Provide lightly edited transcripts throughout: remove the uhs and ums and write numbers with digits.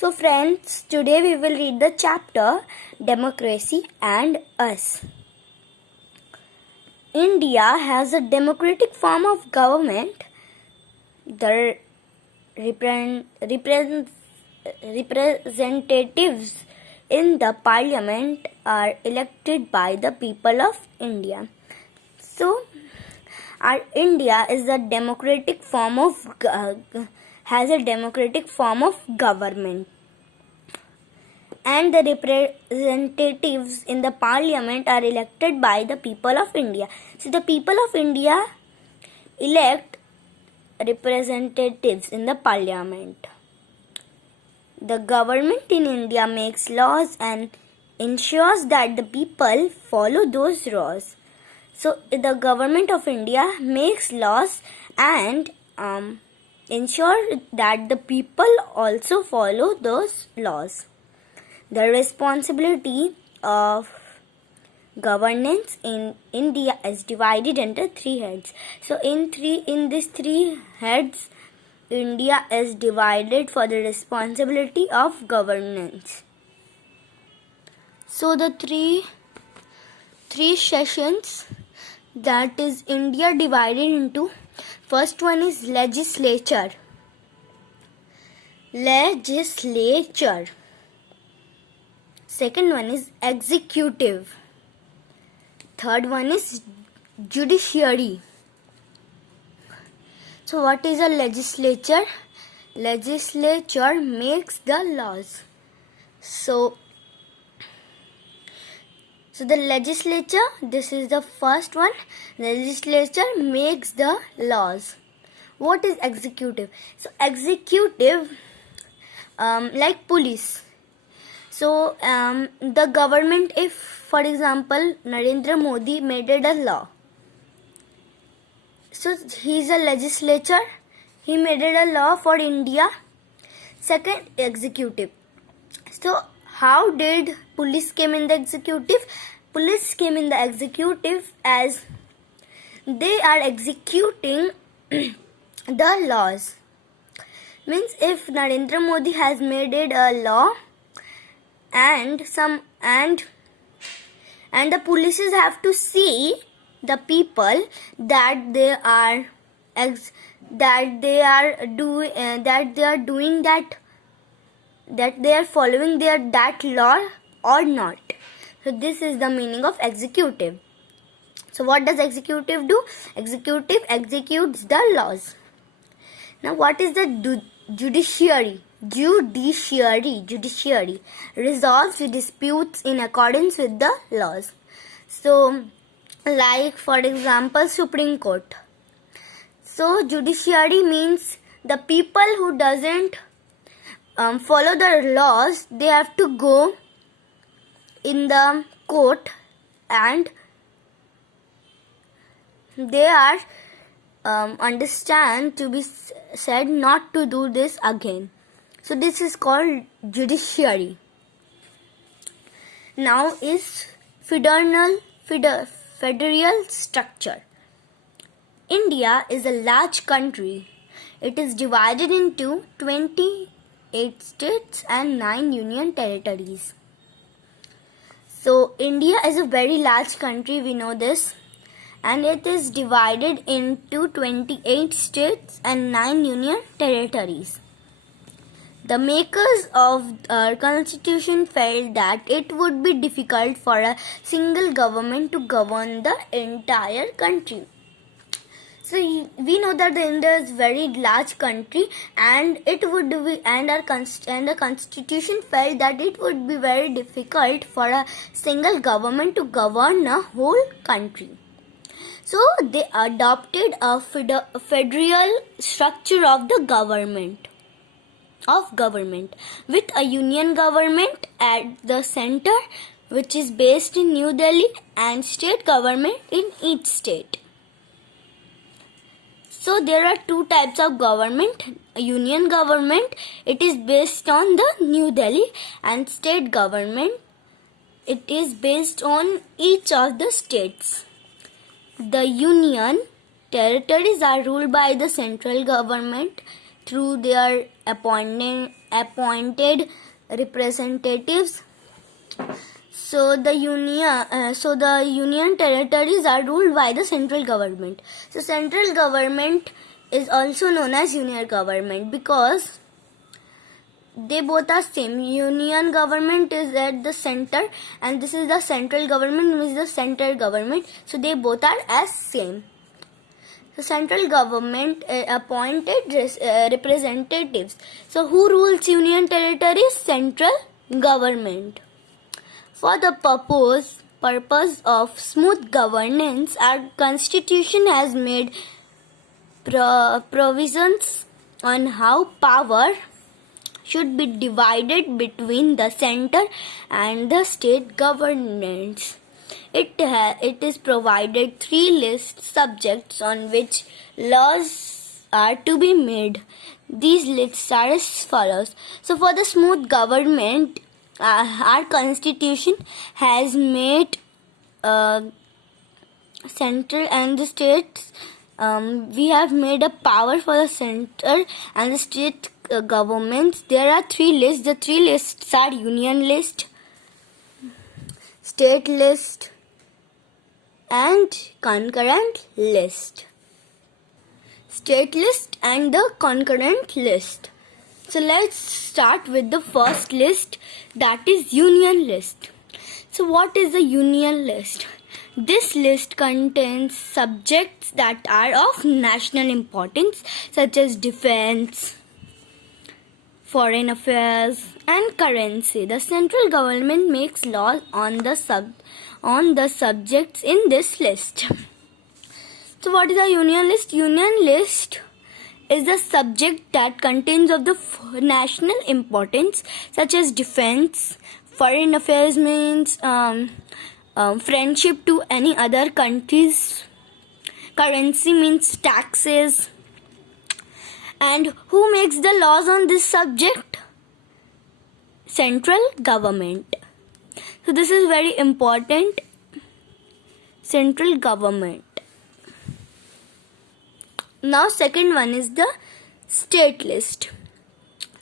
So friends, today we will read the chapter Democracy and Us. India has a democratic form of government. The representatives in the parliament are elected by the people of India. So, our India is a democratic form of has a democratic form of government, and the representatives in the parliament are elected by the people of India. So the people of India elect representatives in the parliament. The government in India makes laws and ensures that the people follow those laws. So the government of India makes laws and ensure that the people also follow those laws. The responsibility of governance in India is divided into three heads. So in these three heads, India is divided for the responsibility of governance. So the three sessions, that is India divided into, first one is legislature. Second one is executive. Third one is judiciary. So what is a legislature? Legislature makes the laws. So the legislature, this is the first one. Legislature makes the laws. What is executive? So executive, like police. So the government, if for example Narendra Modi made a law, so he is a legislature, he made a law for India. Second, executive. So how did police came in the executive? Police came in the executive as they are executing the laws. Means if Narendra Modi has made a law, and the polices have to see the people that they are following that law or not. So this is the meaning of executive. So what does executive do? Executive executes the laws. Now what is the judiciary? Judiciary resolves disputes in accordance with the laws. So like for example Supreme Court. So judiciary means the people who doesn't follow the laws, they have to go in the court and they are understand to be said not to do this again. So this is called judiciary. Now is federal structure. India is a large country. It is divided into 28 states and 9 union territories. So India is a very large country, we know this, and it is divided into 28 states and 9 union territories. The makers of our constitution felt that it would be difficult for a single government to govern the entire country. So we know that India is a very large country, and the constitution felt that it would be very difficult for a single government to govern a whole country. So they adopted a federal structure of the government with a union government at the center, which is based in New Delhi, and state government in each state. So there are two types of government. Union government, it is based on the New Delhi, and state government, it is based on each of the states. The union territories are ruled by the central government through their appointed appointed representatives. So the union territories are ruled by the central government. So central government is also known as union government because they both are same. Union government is at the center and this is the central government, which is the central government. So they both are as same. The central government appointed representatives. So who rules union territories? Central government. For the purpose of smooth governance, our constitution has made provisions on how power should be divided between the center and the state governments. It is provided 3 list subjects on which laws are to be made. These lists are as follows. So for the smooth government, our constitution has made central and the states. We have made a power for the center and the state governments. There are 3 lists. The 3 lists are union list, state list, and concurrent list. State list and the concurrent list. So let's start with the first list, that is union list. So what is a union list? This list contains subjects that are of national importance such as defense, foreign affairs, and currency. The central government makes laws on the subjects in this list. So what is a union list? Union list is the subject that contains of the national importance such as defense, foreign affairs means friendship to any other countries, currency means taxes, and who makes the laws on this subject? Central government. So this is very important. Central government. Now second one is the state list.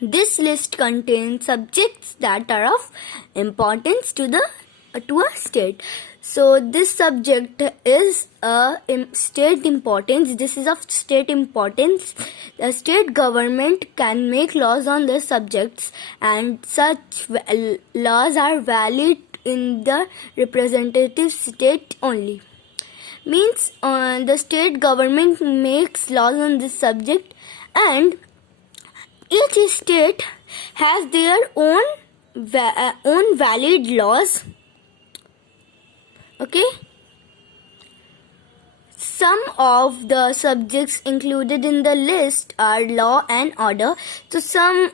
This list contains subjects that are of importance to a state. So this subject is state importance. This is of state importance. The state government can make laws on the subjects, and such laws are valid in the representative state only. Means the state government makes laws on this subject, and each state has their own valid laws. Okay. Some of the subjects included in the list are law and order. So some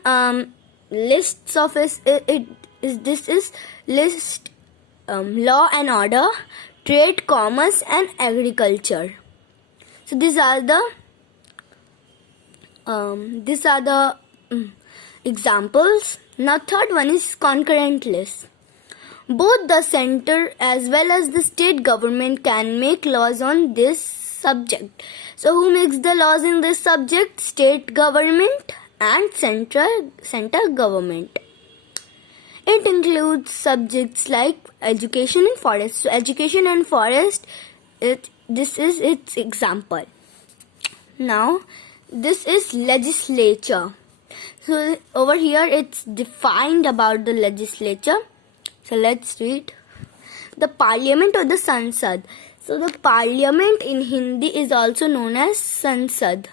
lists of this is list law and order, trade, commerce, and agriculture. So these are the examples. Now third one is concurrent list. Both the center as well as the state government can make laws on this subject. So who makes the laws in this subject? State government and center government. It includes subjects like education and forest. So education and forest, this is its example. Now this is legislature. So over here it's defined about the legislature. So let's read. The Parliament or the Sansad. So the Parliament in Hindi is also known as Sansad,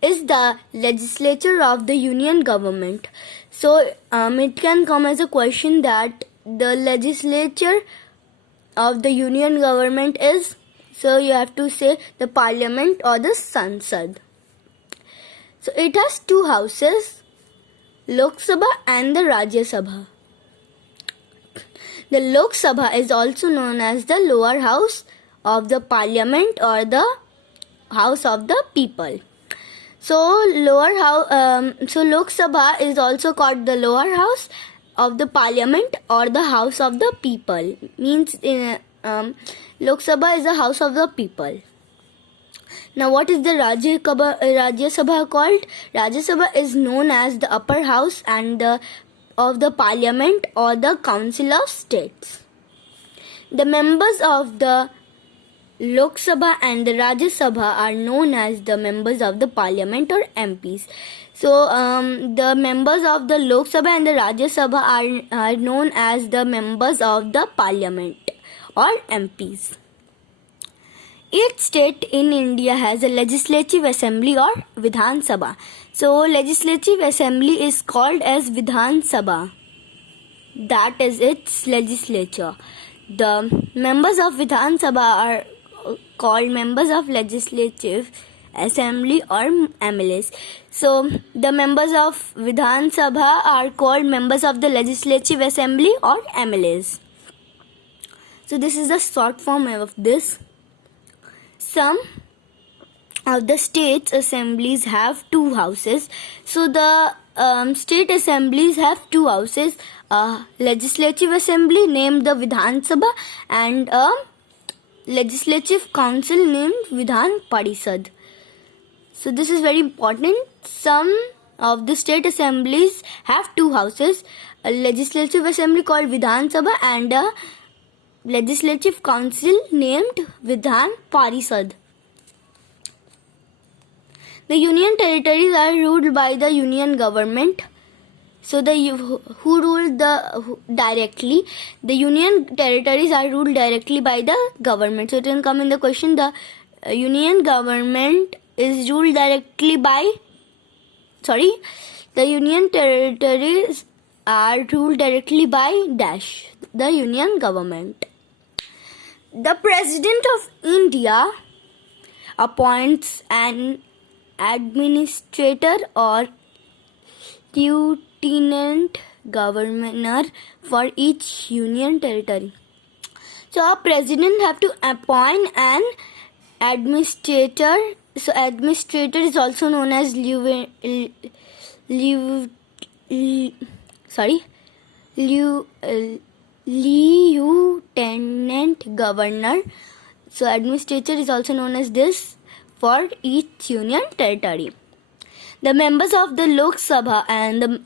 is the legislature of the union government. So it can come as a question that the legislature of the union government is. So you have to say the Parliament or the Sansad. So it has 2 houses, Lok Sabha and the Rajya Sabha. The Lok Sabha is also known as the lower house of the parliament or the house of the people. So Lok Sabha is also called the lower house of the parliament or the house of the people. Means Lok Sabha is the house of the people. Now, what is the Rajya Sabha called? Rajya Sabha is known as the upper house of the parliament or the council of states. The members of the Lok Sabha and the Rajya Sabha are known as the members of the parliament or MPs. So, the members of the Lok Sabha and the Rajya Sabha are known as the members of the parliament or MPs. Each state in India has a legislative assembly or Vidhan Sabha. So, legislative assembly is called as Vidhan Sabha. That is its legislature. The members of Vidhan Sabha are called members of legislative assembly or MLAs. So, the members of Vidhan Sabha are called members of the legislative assembly or MLAs. So, this is the short form of this. Some of the states assemblies have two houses. So the state assemblies have two houses, a legislative assembly named the Vidhan Sabha and a legislative council named Vidhan Parishad. So this is very important. Some of the state assemblies have two houses, a legislative assembly called Vidhan Sabha and a legislative council named Vidhan Parishad. The union territories are ruled by the union government. So who rule directly? The union territories are ruled directly by the government. So it can come in the question, the union government is ruled directly by, the union territories are ruled directly by dash, the union government. The President of India appoints an administrator or lieutenant governor for each union territory. So, a president have to appoint an administrator. So, administrator is also known as lieutenant governor. So administrator is also known as this for each union territory. The members of the Lok Sabha and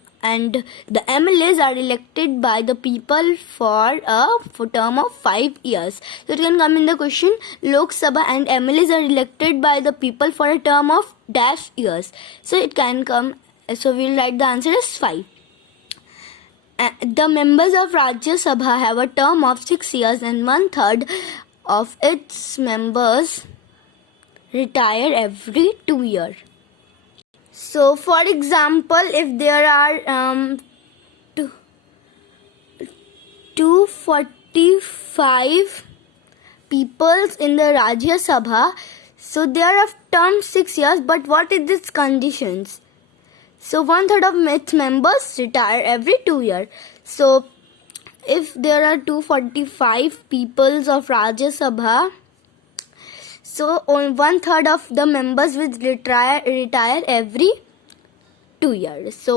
the MLAs are elected by the people for a term of 5 years. So it can come in the question, Lok Sabha and MLAs are elected by the people for a term of dash years. So it can come, so we'll write the answer as 5. The members of Rajya Sabha have a term of 6 years and 1/3 of its members retire every 2 years. So, for example, if there are 245 people in the Rajya Sabha, so they are of term 6 years, but what is its conditions? So 1/3 of its members retire every 2 years. So if there are 245 peoples of Rajya Sabha, so 1/3 of the members will retire every 2 years. So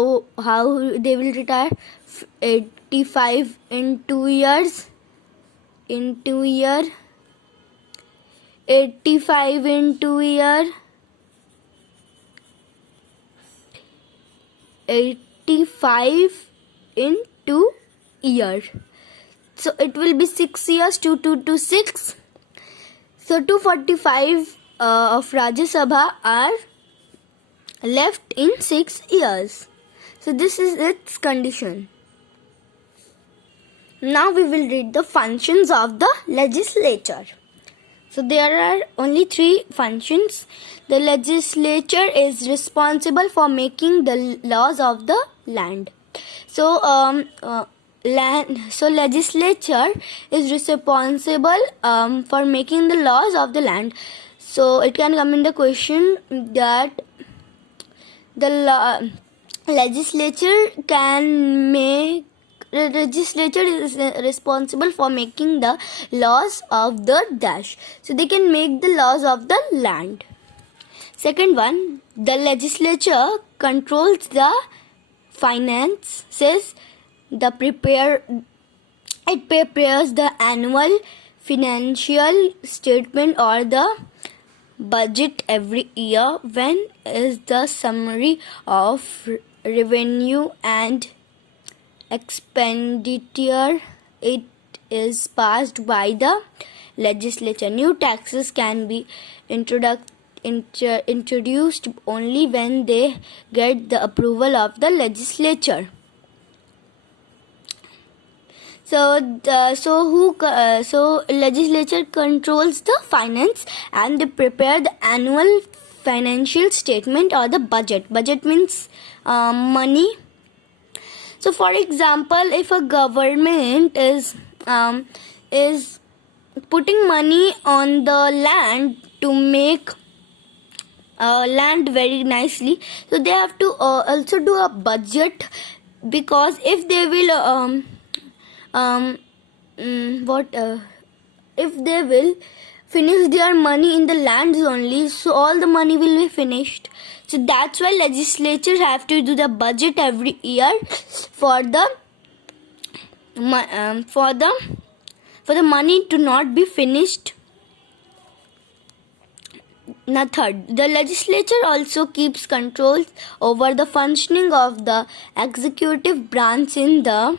how they will retire? 85 in 2 years. In 2 year, 85 in 2 year. 85 in 2 years. So it will be 6 years, 2 to 6. So 245 of Rajya Sabha are left in 6 years. So this is its condition. Now we will read the functions of the legislature. So there are only 3 functions. The legislature is responsible for making the laws of the land. So legislature is responsible for making the laws of the land. So it can come in the question that the legislature is responsible for making the laws of the dash. So they can make the laws of the land. Second one, the legislature controls the finances. It prepares the annual financial statement or the budget every year, when is the summary of revenue and expenditure. It is passed by the legislature. New taxes can be introduced only when they get the approval of the legislature. So legislature controls the finance, and they prepare the annual financial statement or the budget. Budget means money. So, for example, if a government is putting money on the land to make land very nicely, so they have to also do a budget, because if they will if they will finish their money in the lands only, so all the money will be finished. So that's why legislatures have to do the budget every year for the money to not be finished. Now, third, the legislature also keeps control over the functioning of the executive branch in the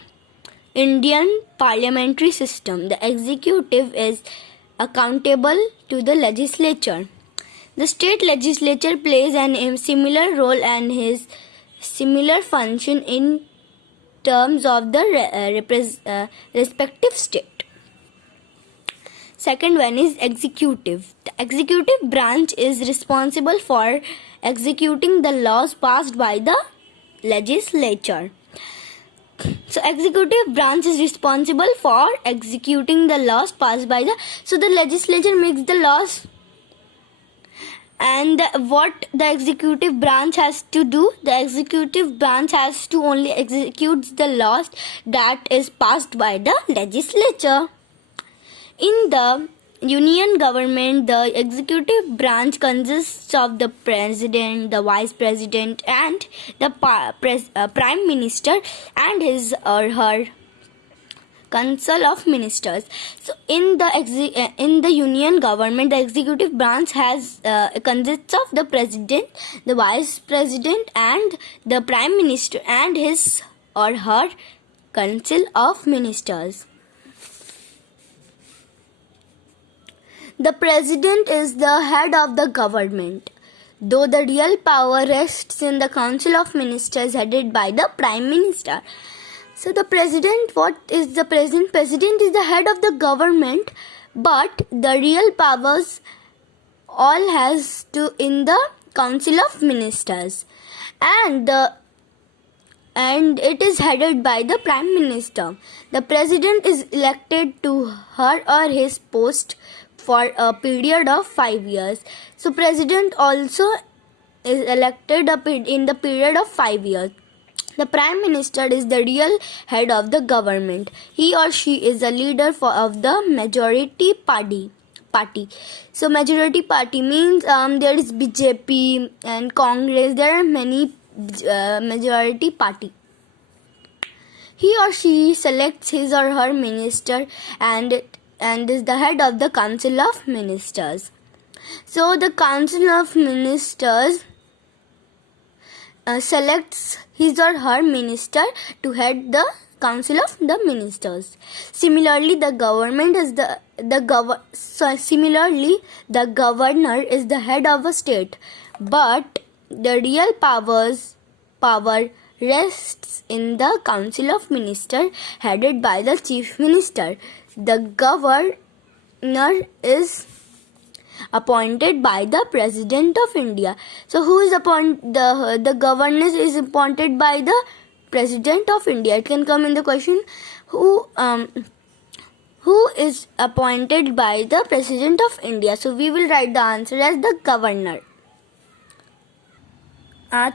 Indian parliamentary system. The executive is accountable to the legislature. The state legislature plays a similar role and has similar function in terms of the respective state. Second one is executive. The executive branch is responsible for executing the laws passed by the legislature. So executive branch is responsible for executing the laws passed by the, so the legislature makes the laws, and what the executive branch has to do, the executive branch has to only execute the laws that is passed by the legislature. In the union government, the executive branch consists of the president, the vice president, and the prime minister and his or her council of ministers. So in the union government, the executive branch has consists of the president, the vice president, and the prime minister and his or her council of ministers. The president is the head of the government, though the real power rests in the council of ministers headed by the prime minister. So the president, what is the president? President is the head of the government, but the real powers all has to in the council of ministers, and it is headed by the prime minister. The president is elected to her or his post for a period of 5 years. So president also is elected in the period of 5 years. The prime minister is the real head of the government. He or she is the leader of the majority party. So majority party means there is BJP and Congress. There are many majority party. He or she selects his or her minister and is the head of the council of ministers. So the council of ministers selects his or her minister to head the council of the ministers. Similarly, the government is similarly the governor is the head of a state, but the real power rests in the council of ministers headed by the chief minister. The governor is appointed by the President of India. So who is the governor is appointed by the President of India. It can come in the question, who is appointed by the President of India. So we will write the answer as the governor.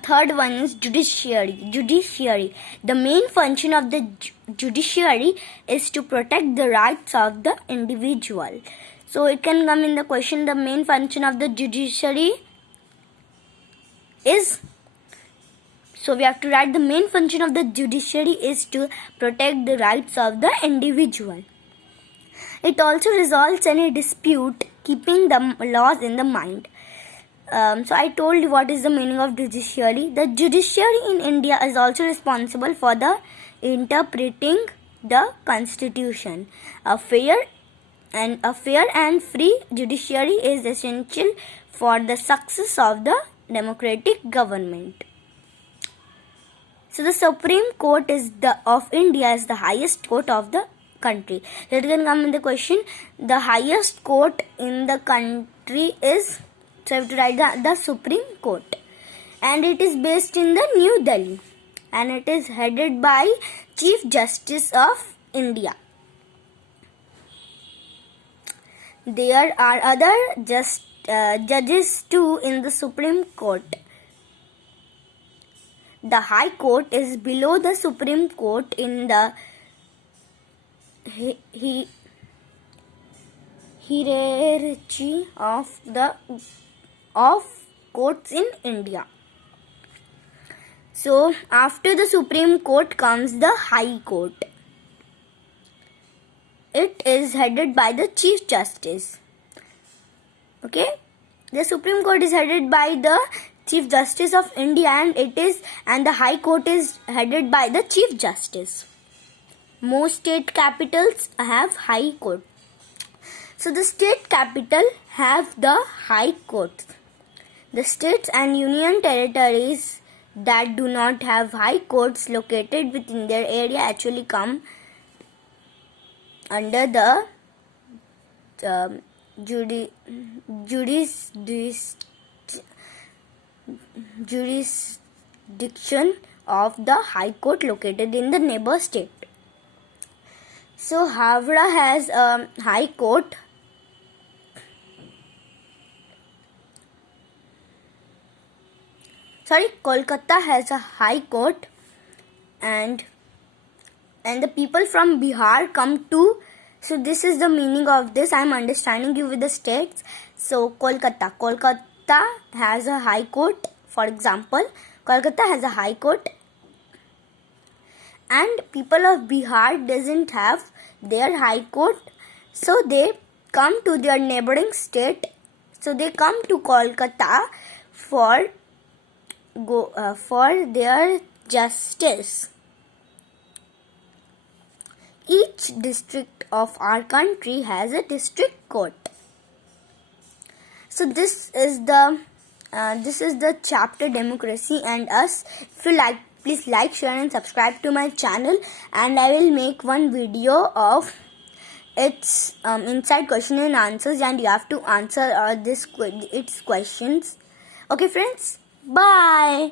Third one is judiciary. Judiciary. The main function of the judiciary is to protect the rights of the individual. So it can come in the question, the main function of the judiciary is, so we have to write the main function of the judiciary is to protect the rights of the individual. It also resolves any dispute, keeping the laws in the mind. So I told you what is the meaning of judiciary. The judiciary in India is also responsible for the interpreting the constitution. A fair and free judiciary is essential for the success of the democratic government. So the Supreme Court of India is the highest court of the country. That can come in the question. The highest court in the country is, so I have to write the Supreme Court, and it is based in the New Delhi, and it is headed by Chief Justice of India. There are other judges too in the Supreme Court. The High Court is below the Supreme Court in the hierarchy of courts in India. So after the Supreme Court comes the High Court. It is headed by the Chief Justice. Okay, the Supreme Court is headed by the Chief Justice of India, and the High Court is headed by the Chief Justice. Most state capitals have High Court. So the state capital have the High Court. The states and union territories that do not have high courts located within their area actually come under the jurisdiction of the High Court located in the neighbor state. So Havra has a High Court. Kolkata has a High Court, and the people from Bihar come to. So this is the meaning of this. I am understanding you with the states. So Kolkata has a High Court. For example, Kolkata has a High Court, and people of Bihar doesn't have their High Court, so they come to their neighboring state. So they come to Kolkata for their justice. Each district of our country has a district court. So this is the chapter Democracy and Us. If you like, please like, share and subscribe to my channel, and I will make one video of its inside question and answers, and you have to answer its questions. Okay friends, bye.